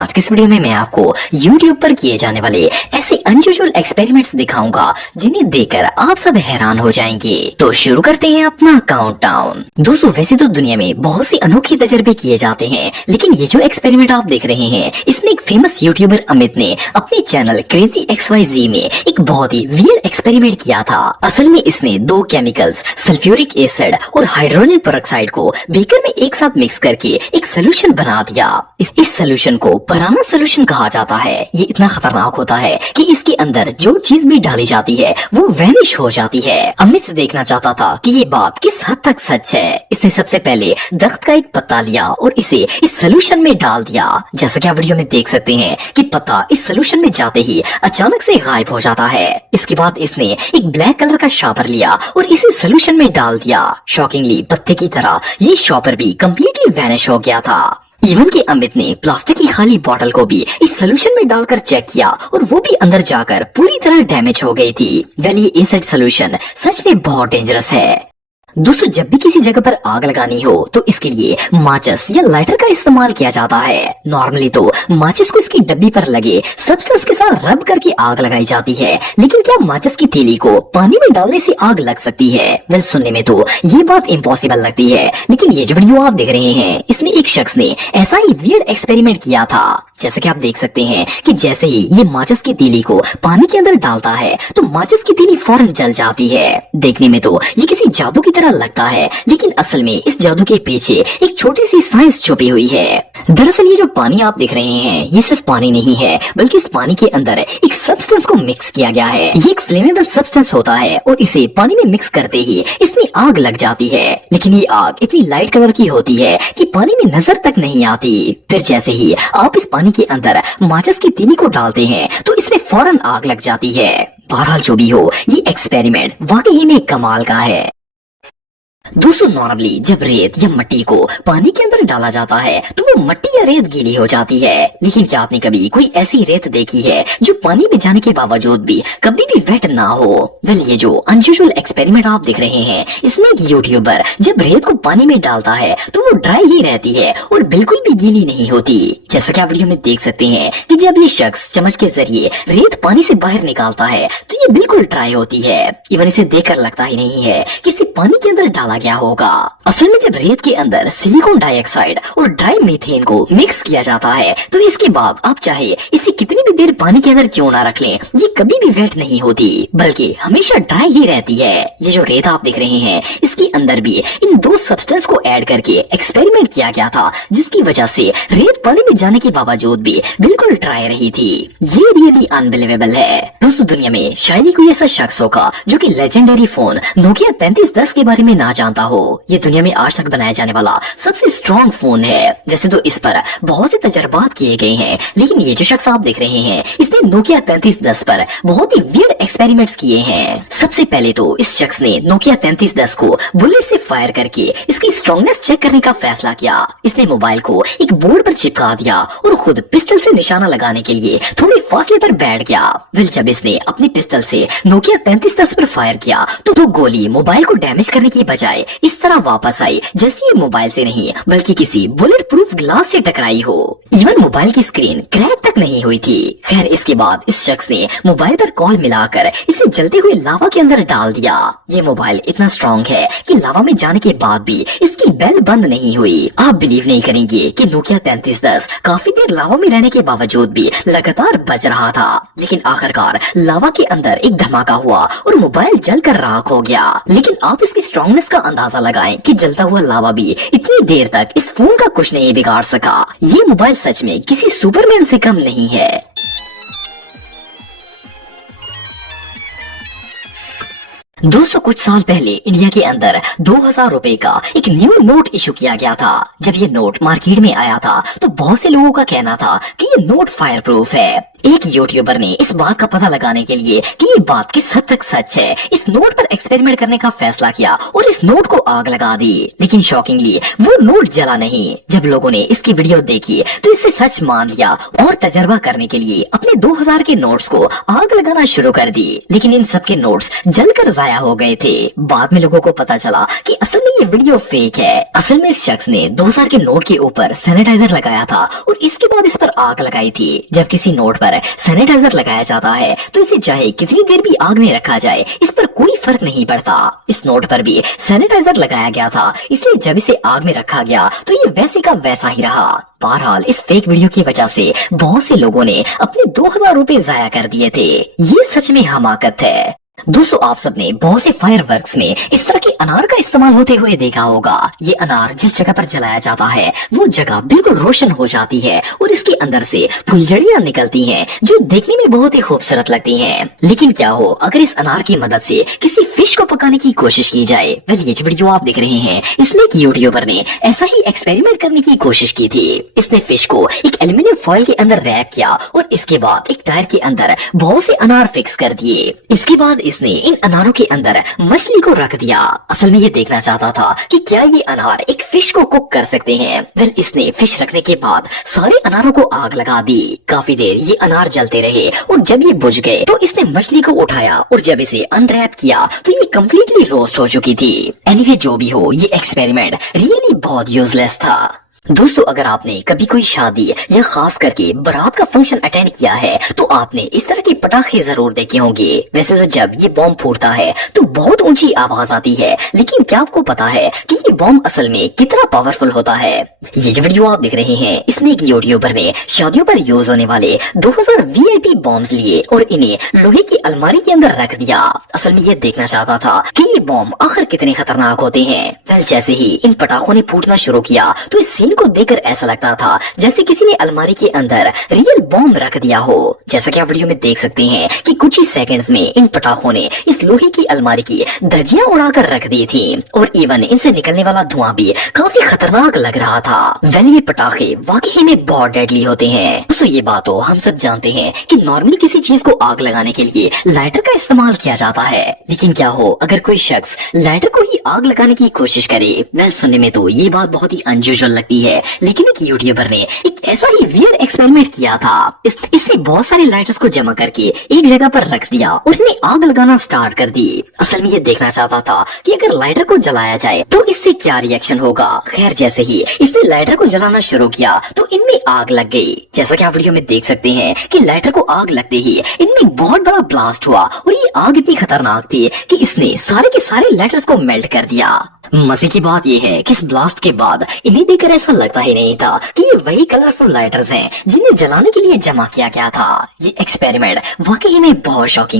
आज की इस वीडियो में मैं आपको YouTube पर किए जाने वाले ऐसे अनयूजुअल एक्सपेरिमेंट्स दिखाऊंगा जिन्हें देखकर आप सब हैरान हो जाएंगे। तो शुरू करते हैं अपना काउंटडाउन। दोस्तों, वैसे तो दुनिया में बहुत से अनोखे तजर्बे किए जाते हैं, लेकिन ये जो एक्सपेरिमेंट आप देख रहे हैं इसमें एक फेमस यूट्यूबर अमित ने अपने चैनल क्रेजी XYZ में एक बहुत ही वियर्ड एक्सपेरिमेंट किया था। असल में इसने दो केमिकल्स सल्फ्यूरिक एसिड और हाइड्रोजन पेरोक्साइड को बेकर में एक साथ मिक्स करके एक सोल्यूशन बना दिया। इस सोल्यूशन को पिराना सोल्यूशन कहा जाता है। ये इतना खतरनाक होता है कि इसके अंदर जो चीज भी डाली जाती है वो वैनिश हो जाती है। अमित देखना चाहता था कि ये बात किस हद तक सच है। इसने सबसे पहले दरख्त का एक पत्ता लिया और इसे इस सोल्यूशन में डाल दिया। जैसा कि आप वीडियो में देख सकते हैं कि पत्ता इस सोल्यूशन में जाते ही अचानक से गायब हो जाता है। इसके बाद इसने एक ब्लैक कलर का शॉपर लिया और इसे सोल्यूशन में डाल दिया। शॉकिंगली पत्ते की तरह ये शॉपर भी कम्प्लीटली वैनिश हो गया था। इवन कि अमित ने प्लास्टिक की खाली बोतल को भी इस सोल्यूशन में डालकर चेक किया और वो भी अंदर जाकर पूरी तरह डैमेज हो गई थी। वेल, ये एसिड सोल्यूशन सच में बहुत डेंजरस है। दोस्तों, जब भी किसी जगह पर आग लगानी हो तो इसके लिए माचिस या लाइटर का इस्तेमाल किया जाता है। नॉर्मली तो माचिस को इसकी डब्बी पर लगे सब्सटेंस के साथ रब करके आग लगाई जाती है, लेकिन क्या माचिस की तीली को पानी में डालने से आग लग सकती है? वेल, सुनने में तो ये बात इम्पॉसिबल लगती है, लेकिन ये जो वीडियो आप देख रहे हैं इसमें एक शख्स ने ऐसा ही वियर्ड एक्सपेरिमेंट किया था। जैसे कि आप देख सकते हैं कि जैसे ही ये माचिस की तीली को पानी के अंदर डालता है तो माचिस की तीली फौरन जल जाती है। देखने में तो ये किसी जादू की तरह लगता है, लेकिन असल में इस जादू के पीछे एक छोटी सी साइंस छुपी हुई है। दरअसल ये जो पानी आप देख रहे हैं ये सिर्फ पानी नहीं है, बल्कि इस पानी के अंदर एक सब्सटेंस को मिक्स किया गया है। ये एक फ्लेमेबल सब्सटेंस होता है और इसे पानी में मिक्स करते ही इसमें आग लग जाती है, लेकिन ये आग इतनी लाइट कलर की होती है कि पानी में नजर तक नहीं आती। फिर जैसे ही आप इस पानी के अंदर माचिस की तीली को डालते हैं तो इसमें फौरन आग लग जाती है। बहरहाल जो भी हो, ये एक्सपेरिमेंट वाकई में कमाल का है। दोस्तों, नॉर्मली जब रेत या मिट्टी को पानी के अंदर डाला जाता है तो वो मिट्टी या रेत गीली हो जाती है, लेकिन क्या आपने कभी कोई ऐसी रेत देखी है जो पानी में जाने के बावजूद भी कभी भी वेट ना हो? वेल, ये जो अनयूजुअल एक्सपेरिमेंट आप देख रहे हैं इसमें एक यूट्यूबर जब रेत को पानी में डालता है तो वो ड्राई ही रहती है और बिल्कुल भी गीली नहीं होती। जैसा कि आप वीडियो में देख सकते हैं कि जब ये शख्स चम्मच के जरिए रेत पानी से बाहर निकालता है तो ये बिल्कुल ड्राई होती है। इवन इसे देखकर लगता ही नहीं है कि इसे पानी के अंदर डाला गया होगा। असल में जब रेत के अंदर सिलिकॉन डाइऑक्साइड और ड्राई मीथेन को मिक्स किया जाता है तो इसके बाद आप चाहे इसे कितनी भी देर पानी के अंदर क्यों ना रख लें, ये कभी भी वेट नहीं होती, बल्कि हमेशा ड्राई ही रहती है। ये जो रेत आप देख रहे हैं इसके अंदर भी इन दो सब्सटेंस को ऐड करके एक्सपेरिमेंट किया गया था, जिसकी वजह से रेत पानी में जाने के बावजूद भी बिल्कुल ड्राई रही थी। ये रियली अनबिलीवेबल है। दोस्तों, दुनिया में शायद ही कोई ऐसा शख्स होगा जो कि लेजेंडरी फोन नोकिया 3310 के बारे में ना जानता हो। ये दुनिया में आज तक बनाया जाने वाला सबसे स्ट्रॉन्ग फोन है। वैसे तो इस पर बहुत से तजर्बात किए गए हैं, लेकिन ये जो शख्स आप देख रहे हैं इसने नोकिया 3310 पर बहुत ही वियर्ड एक्सपेरिमेंट्स किए हैं। सबसे पहले तो इस शख्स ने नोकिया 3310 को बुलेट से फायर करके इसकी स्ट्रॉन्गनेस चेक करने का फैसला किया। इसने मोबाइल को एक बोर्ड पर चिपका दिया और खुद पिस्टल से निशाना लगाने के लिए थोड़े फासले पर बैठ गया। फिर जब इसने अपनी पिस्टल से नोकिया 3310 पर फायर किया तो गोली मोबाइल को डैमेज करने की बजाय इस तरह वापस आई जैसे ये मोबाइल से नहीं बल्कि किसी बुलेट प्रूफ ग्लास से टकराई हो। इवन मोबाइल की स्क्रीन क्रैक तक नहीं हुई थी। खैर, इसके बाद इस शख्स ने मोबाइल पर कॉल मिलाकर इसे जलते हुए लावा के अंदर डाल दिया। ये मोबाइल इतना स्ट्रॉन्ग है कि लावा में जाने के बाद भी इसकी बेल बंद नहीं हुई। आप बिलीव नहीं करेंगे कि नोकिया 3310 काफी देर लावा में रहने के बावजूद भी लगातार बज रहा था, लेकिन आखिरकार लावा के अंदर एक धमाका हुआ और मोबाइल जलकर राख हो गया। लेकिन आप इसकी स्ट्रॉन्गनेस का अंदाजा लगाएं कि जलता हुआ लावा भी इतनी देर तक इस फोन का कुछ नहीं बिगाड़ सका। ये मोबाइल सच में किसी सुपरमैन से कम नहीं है। दोस्तों, कुछ साल पहले इंडिया के अंदर 2000 रुपए का एक न्यू नोट इशू किया गया था। जब ये नोट मार्केट में आया था तो बहुत से लोगों का कहना था कि ये नोट फायर प्रूफ है। एक यूट्यूबर ने इस बात का पता लगाने के लिए कि ये बात किस हद तक सच है, इस नोट पर एक्सपेरिमेंट करने का फैसला किया और इस नोट को आग लगा दी। लेकिन शॉकिंगली वो नोट जला नहीं। जब लोगों ने इसकी वीडियो देखी तो इसे सच मान लिया और तजर्बा करने के लिए अपने 2000 के नोट्स को आग लगाना शुरू कर दी। लेकिन इन सब के नोट्स जलकर जाया हो गए थे। बाद में लोगों को पता चला कि असल में ये वीडियो फेक है। असल में इस शख्स ने 2000 के नोट के ऊपर सैनिटाइजर लगाया था और इसके बाद इस पर आग लगाई थी। जब किसी नोट पर सैनिटाइजर लगाया जाता है तो इसे चाहे कितनी देर भी आग में रखा जाए इस पर कोई फर्क नहीं पड़ता। इस नोट पर भी सैनिटाइजर लगाया गया था, इसलिए जब इसे आग में रखा गया तो ये वैसे का वैसा ही रहा। बहरहाल इस फेक वीडियो की वजह से बहुत से लोगों ने अपने 2000 रुपए जाया कर दिए थे। ये सच में हमाकत है। दोस्तों, आप सबने बहुत से फायरवर्क्स में इस तरह के अनार का इस्तेमाल होते हुए देखा होगा। ये अनार जिस जगह पर जलाया जाता है वो जगह बिल्कुल रोशन हो जाती है और इसके अंदर से फुलझड़ियां निकलती हैं जो देखने में बहुत ही खूबसूरत लगती हैं। लेकिन क्या हो अगर इस अनार की मदद से किसी फिश को पकाने की कोशिश की जाए। वेल, ये जो वीडियो आप देख रहे हैं इसमें एक यूट्यूबर ने ऐसा ही एक्सपेरिमेंट करने की कोशिश की थी। इसने फिश को एक एल्यूमिनियम फॉइल के अंदर रैप किया और इसके बाद एक टायर के अंदर बहुत से अनार फिक्स कर दिए। इसके बाद इसने इन अनारों के अंदर मछली को रख दिया। असल में ये देखना चाहता था कि क्या ये अनार एक फिश को कुक कर सकते हैं। वेल, इसने फिश रखने के बाद सारे अनारों को आग लगा दी। काफी देर ये अनार जलते रहे और जब ये बुझ गए तो इसने मछली को उठाया और जब इसे अनरैप किया तो ये कम्प्लीटली रोस्ट हो चुकी थी। एनीवे, जो भी हो, ये एक्सपेरिमेंट रियली बहुत यूजलेस था। दोस्तों, अगर आपने कभी कोई शादी या खास करके बारात का फंक्शन अटेंड किया है तो आपने इस तरह के पटाखे जरूर देखे होंगे। वैसे तो जब ये बॉम्ब फूटता है तो बहुत ऊंची आवाज आती है, लेकिन क्या आपको पता है कि ये बॉम्ब असल में कितना पावरफुल होता है। ये जो वीडियो आप देख रहे हैं इसमें एक यूट्यूबर ने शादियों पर यूज होने वाले 2000 VIP बॉम्ब लिए और इन्हें लोहे की अलमारी के अंदर रख दिया। असल में ये देखना चाहता था कि ये बॉम्ब आखिर कितने खतरनाक होते हैं। वेल, जैसे ही इन पटाखों ने फूटना शुरू किया तो इस सीन को देखकर ऐसा लगता था जैसे किसी ने अलमारी के अंदर रियल बॉम्ब रख दिया हो। जैसा कि आप वीडियो में देख सकते हैं कि कुछ ही सेकंड्स में इन पटाखों ने इस लोहे की अलमारी की धज्जियां उड़ाकर रख दी थी और इवन इनसे निकलने वाला धुआं भी काफी खतरनाक लग रहा था। वेल, ये पटाखे वाकई में बहुत डेडली होते हैं। दोस्तों, ये बात तो हम सब जानते हैं कि नॉर्मली किसी चीज को आग लगाने के लिए लाइटर का इस्तेमाल किया जाता है। लेकिन क्या हो अगर कोई शख्स लाइटर को ही आग लगाने की कोशिश करे। वेल, सुनने में तो ये बात बहुत ही अनयूजुअल लगती है, लेकिन एक यूट्यूबर ने एक ऐसा ही वियर्ड एक्सपेरिमेंट किया था। इसने बहुत सारे लाइटर्स को जमा करके एक जगह पर रख दिया और इन्हें आग लगाना स्टार्ट कर दी। असल में ये देखना चाहता था कि अगर लाइटर को जलाया जाए तो इससे क्या रिएक्शन होगा। खैर, जैसे ही इसने लाइटर को जलाना शुरू किया तो इनमें आग लग गई। जैसा कि आप वीडियो में देख सकते हैं कि लाइटर को आग लगते ही इनमें बहुत बड़ा ब्लास्ट हुआ और ये आग इतनी खतरनाक थी कि इसने सारे के सारे लाइटर्स को मेल्ट कर दिया। मजे की बात यह है कि इस ब्लास्ट के बाद इन्हें देखकर ऐसा लगता ही नहीं था कि ये वही कलरफुल लाइटर्स हैं जिन्हें जलाने के लिए जमा किया गया था। ये एक्सपेरिमेंट वाकई में बहुत शॉकिंग